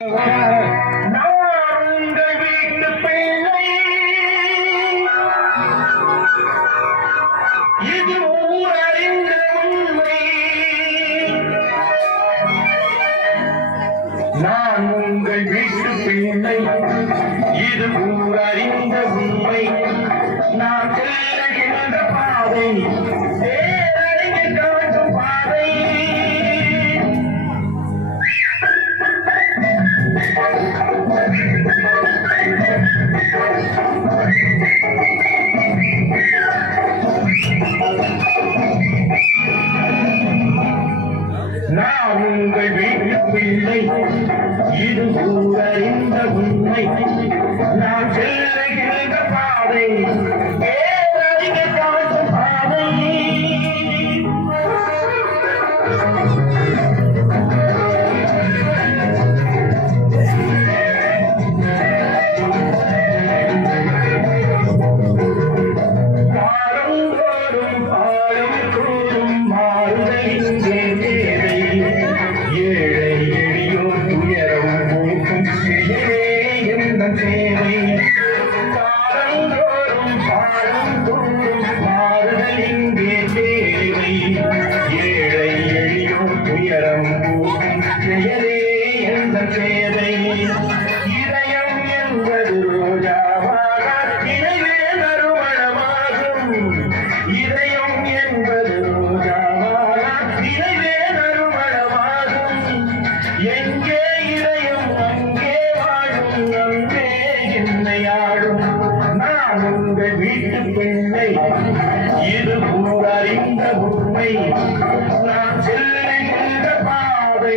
நான் உங்கள் வீட்டு பிள்ளை இது கூறிந்த உண்மை. நான் செல்லுகின்ற பாதை. பிள்ளை இது இந்த உண்மை நான் செல்ல பாருதலின் வீட்டு பெண்ணை இது அறிந்த உண்மை நான் செல்லுகின்ற பாதை